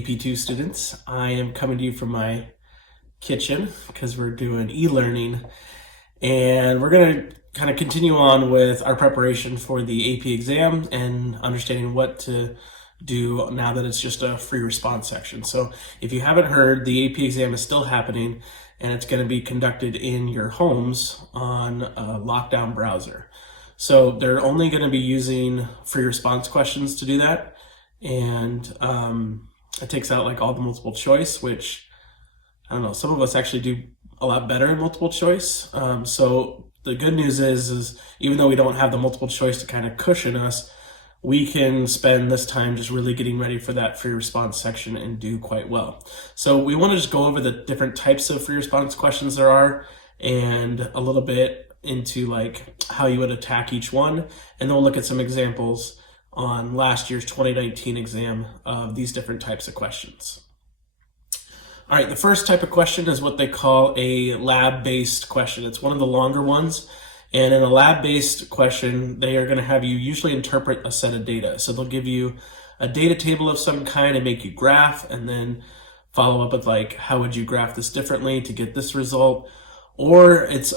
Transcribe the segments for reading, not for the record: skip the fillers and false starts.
AP2 students. I am coming to you from my kitchen because we're doing e-learning, and we're going to kind of continue on with our preparation for the AP exam and understanding what to do now that it's just a free response section. So if you haven't heard, the AP exam is still happening, and it's going to be conducted in your homes on a lockdown browser. So they're only going to be using free response questions to do that. And it takes out like all the multiple choice, which I don't know, some of us actually do a lot better in multiple choice. So the good news is even though we don't have the multiple choice to kind of cushion us, we can spend this time just really getting ready for that free response section and do quite well. So we want to just go over the different types of free response questions there are and a little bit into like how you would attack each one. And then we'll look at some examples on last year's 2019 exam of these different types of questions. All right, the first type of question is what they call a lab-based question. It's one of the longer ones. And in a lab-based question, they are going to have you usually interpret a set of data. So they'll give you a data table of some kind and make you graph, and then follow up with like, how would you graph this differently to get this result? Or it's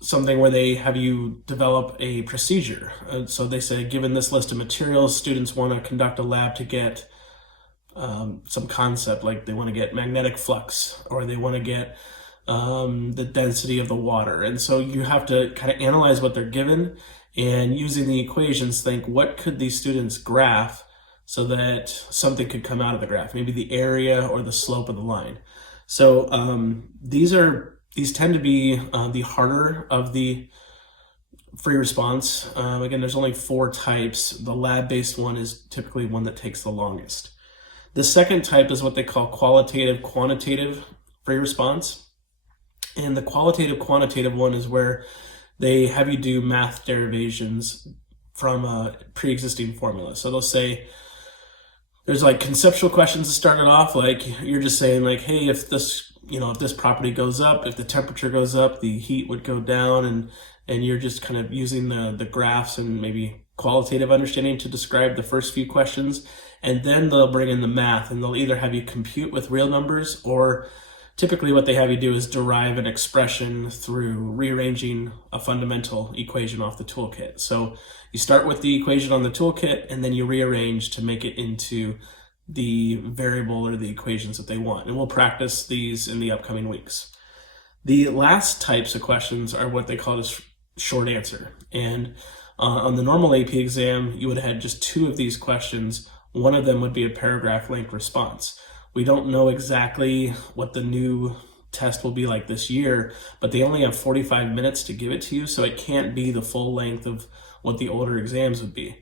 something where they have you develop a procedure. So they say, given this list of materials, students want to conduct a lab to get some concept, like they want to get magnetic flux, or they want to get the density of the water. And so you have to kind of analyze what they're given, and using the equations, think what could these students graph so that something could come out of the graph, maybe the area or the slope of the line. So these tend to be the harder of the free response. Again, there's only 4 types. The lab-based one is typically one that takes the longest. The second type is what they call qualitative quantitative free response. And the qualitative quantitative one is where they have you do math derivations from a pre-existing formula. So they'll say, there's like conceptual questions to start it off, like you're just saying like, hey, if this property goes up, if the temperature goes up, the heat would go down, and you're just kind of using the graphs and maybe qualitative understanding to describe the first few questions. And then they'll bring in the math, and they'll either have you compute with real numbers, or typically what they have you do is derive an expression through rearranging a fundamental equation off the toolkit. So you start with the equation on the toolkit, and then you rearrange to make it into the variable or the equations that they want. And we'll practice these in the upcoming weeks. The last types of questions are what they call a short answer. And on the normal AP exam, you would have had just 2 of these questions. One of them would be a paragraph length response. We don't know exactly what the new test will be like this year, but they only have 45 minutes to give it to you, so it can't be the full length of what the older exams would be.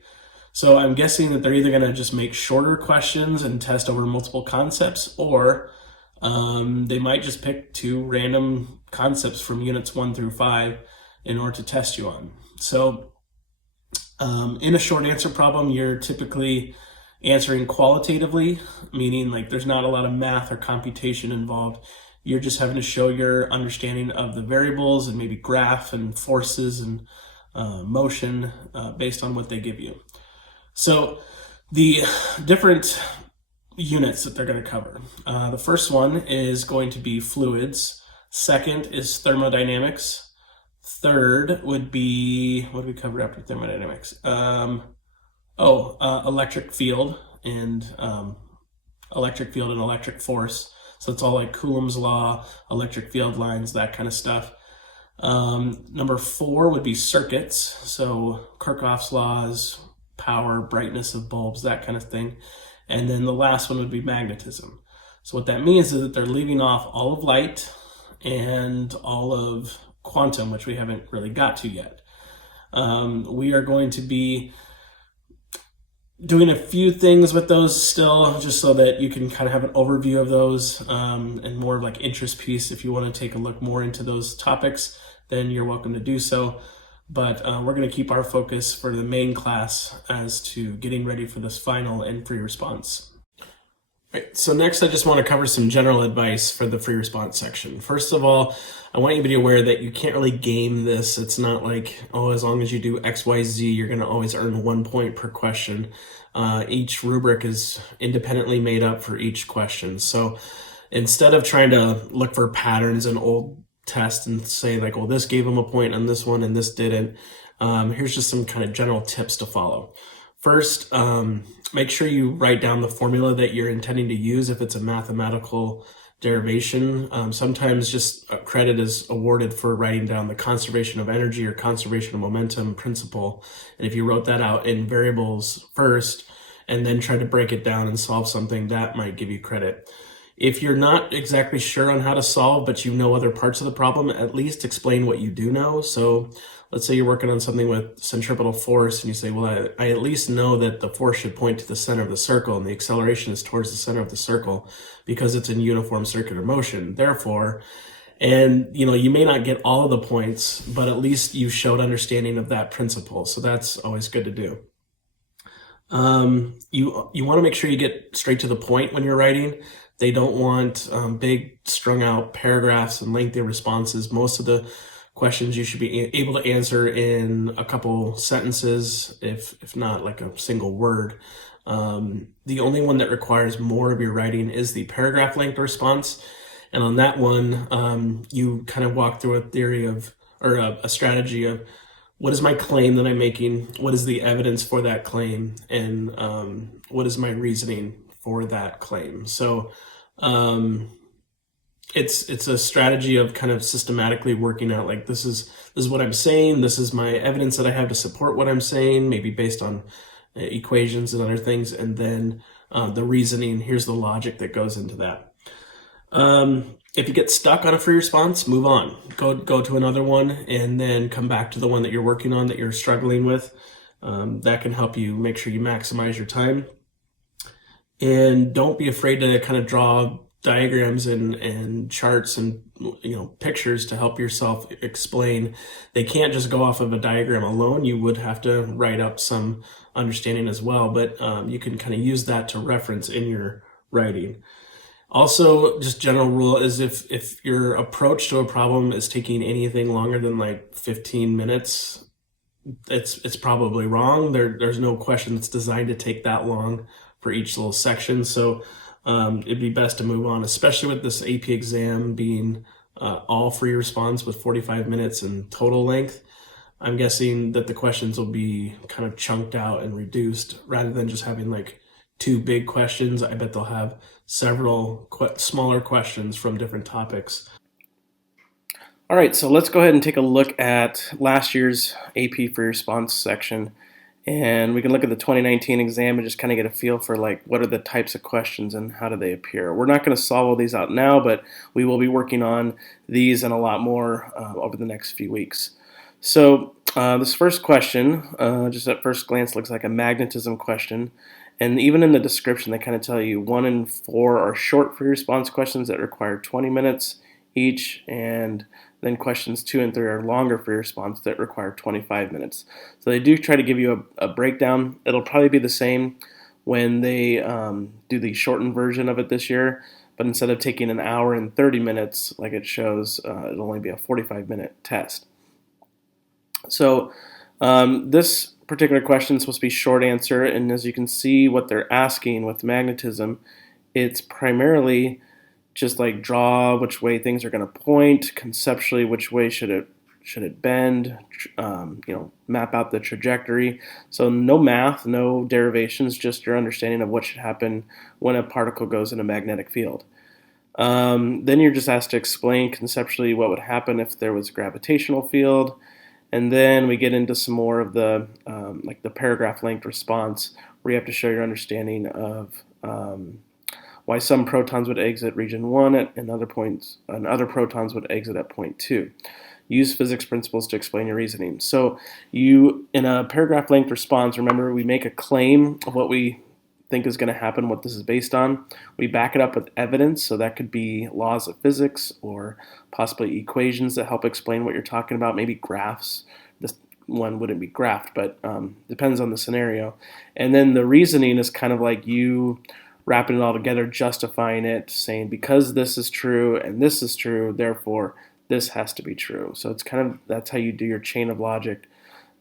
So I'm guessing that they're either going to just make shorter questions and test over multiple concepts, or they might just pick 2 random concepts from units 1 through 5 in order to test you on. So in a short answer problem, you're typically answering qualitatively, meaning like there's not a lot of math or computation involved. You're just having to show your understanding of the variables and maybe graph and forces and motion based on what they give you. So the different units that they're going to cover. The first one is going to be fluids. Second is thermodynamics. Third would be, what do we cover after thermodynamics? Electric field and electric force. So it's all like Coulomb's law, electric field lines, that kind of stuff. Number 4 would be circuits. So Kirchhoff's laws, power, brightness of bulbs, that kind of thing. And then the last one would be magnetism. So what that means is that they're leaving off all of light and all of quantum, which we haven't really got to yet. We are going to be doing a few things with those still, just so that you can kind of have an overview of those and more of like interest piece. If you want to take a look more into those topics, then you're welcome to do so. But we're going to keep our focus for the main class as to getting ready for this final and free response. Right, so next I just want to cover some general advice for the free response section. First of all, I want you to be aware that you can't really game this. It's not like, oh, as long as you do X, Y, Z, you're going to always earn 1 point per question. Each rubric is independently made up for each question. So instead of trying to look for patterns in old tests and say like, well, this gave them a point on this one and this didn't, here's just some kind of general tips to follow. First, make sure you write down the formula that you're intending to use if it's a mathematical derivation. Sometimes just credit is awarded for writing down the conservation of energy or conservation of momentum principle. And if you wrote that out in variables first and then try to break it down and solve something, that might give you credit. If you're not exactly sure on how to solve, but you know other parts of the problem, at least explain what you do know. So let's say you're working on something with centripetal force and you say, well, I at least know that the force should point to the center of the circle and the acceleration is towards the center of the circle because it's in uniform circular motion. Therefore, and you may not get all of the points, but at least you showed understanding of that principle. So that's always good to do. You want to make sure you get straight to the point when you're writing. They don't want big strung out paragraphs and lengthy responses. Most of the questions you should be able to answer in a couple sentences, if not like a single word. The only one that requires more of your writing is the paragraph length response. And on that one, you kind of walk through a theory of, or a strategy of, what is my claim that I'm making? What is the evidence for that claim? And what is my reasoning for that claim? So it's a strategy of kind of systematically working out like this is what I'm saying. This is my evidence that I have to support what I'm saying, maybe based on equations and other things. And then the reasoning, here's the logic that goes into that. If you get stuck on a free response, move on. Go to another one and then come back to the one that you're working on that you're struggling with. That can help you make sure you maximize your time. And don't be afraid to kind of draw diagrams and charts and pictures to help yourself explain. They can't just go off of a diagram alone. You would have to write up some understanding as well, but you can kind of use that to reference in your writing. Also, just general rule is if your approach to a problem is taking anything longer than like 15 minutes, it's probably wrong. There's no question that's designed to take that long for each little section. So it'd be best to move on, especially with this AP exam being all free response with 45 minutes in total length. I'm guessing that the questions will be kind of chunked out and reduced rather than just having like 2 big questions. I bet they'll have several smaller questions from different topics. All right, so let's go ahead and take a look at last year's AP free response section. And we can look at the 2019 exam and just kind of get a feel for like what are the types of questions and how do they appear. We're not going to solve all these out now, but we will be working on these and a lot more over the next few weeks. So this first question, just at first glance, looks like a magnetism question. And even in the description, they kind of tell you 1 and 4 are short free response questions that require 20 minutes each, and then questions 2 and 3 are longer free response that require 25 minutes. So they do try to give you a breakdown. It'll probably be the same when they do the shortened version of it this year, but instead of taking an hour and 30 minutes like it shows, it'll only be a 45-minute test. So this particular question is supposed to be short answer, and as you can see what they're asking with magnetism, it's primarily just like draw which way things are going to point, conceptually which way should it bend, map out the trajectory. So no math, no derivations, just your understanding of what should happen when a particle goes in a magnetic field. Then you're just asked to explain conceptually what would happen if there was a gravitational field. And then we get into some more of the like the paragraph length response, where you have to show your understanding of why some protons would exit region 1 and other protons would exit at point 2. Use physics principles to explain your reasoning. So you, in a paragraph length response, remember we make a claim of what we think is going to happen, what this is based on. We back it up with evidence, so that could be laws of physics or possibly equations that help explain what you're talking about, maybe graphs. This one wouldn't be graphed, but depends on the scenario. And then the reasoning is kind of like you wrapping it all together, justifying it, saying because this is true and this is true, therefore this has to be true. So it's kind of, that's how you do your chain of logic,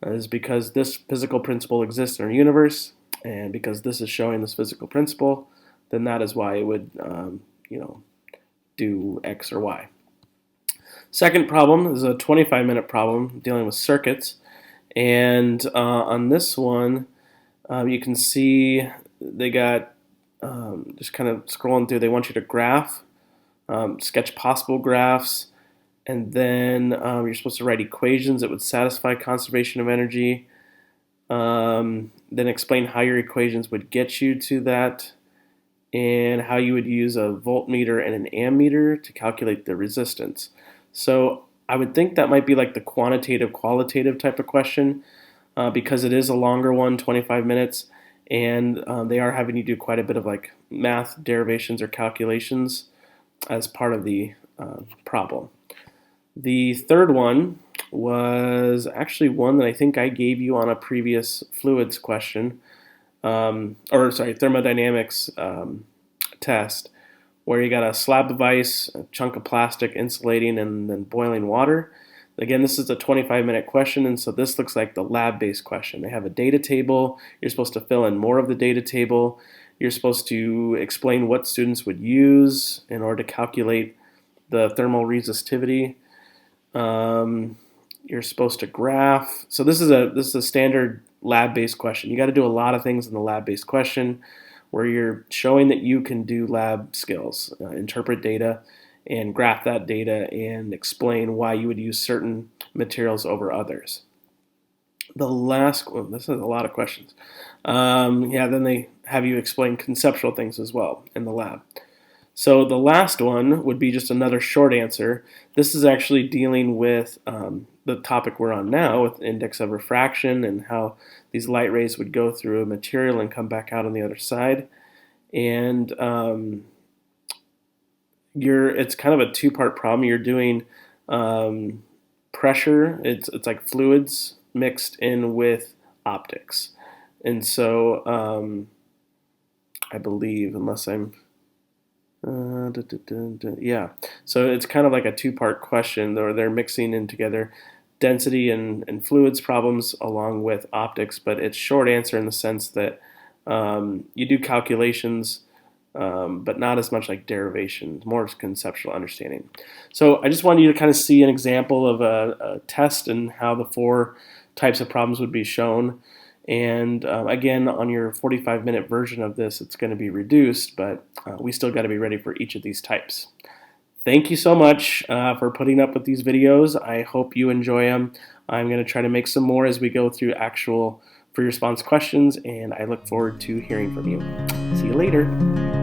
is because this physical principle exists in our universe, and because this is showing this physical principle, then that is why it would, do X or Y. Second problem is a 25-minute problem dealing with circuits, and on this one, you can see they got, just kind of scrolling through, they want you to graph, sketch possible graphs, and then you're supposed to write equations that would satisfy conservation of energy, then explain how your equations would get you to that, and how you would use a voltmeter and an ammeter to calculate the resistance. So I would think that might be like the quantitative qualitative type of question, because it is a longer one, 25 minutes, and they are having you do quite a bit of like math derivations or calculations as part of the problem. The third one was actually one that I think I gave you on a previous fluids question, thermodynamics test, where you got a slab of ice, a chunk of plastic insulating, and then boiling water. Again, this is a 25-minute question, and so this looks like the lab-based question. They have a data table. You're supposed to fill in more of the data table. You're supposed to explain what students would use in order to calculate the thermal resistivity. You're supposed to graph. So this is a standard lab-based question. You got to do a lot of things in the lab-based question, where you're showing that you can do lab skills, interpret data, and graph that data, and explain why you would use certain materials over others. The last one, this is a lot of questions. Then they have you explain conceptual things as well in the lab. So the last one would be just another short answer. This is actually dealing with the topic we're on now, with index of refraction and how these light rays would go through a material and come back out on the other side. And it's kind of a two-part problem. You're doing pressure. It's like fluids mixed in with optics. And so I believe, unless I'm yeah, so it's kind of like a two-part question, or they're mixing in together density and fluids problems along with optics, but it's short answer in the sense that you do calculations, but not as much like derivation, more conceptual understanding. So I just wanted you to kind of see an example of a test and how the four types of problems would be shown. And again, on your 45-minute version of this, it's going to be reduced, but we still got to be ready for each of these types. Thank you so much for putting up with these videos. I hope you enjoy them. I'm going to try to make some more as we go through actual free response questions, and I look forward to hearing from you. See you later.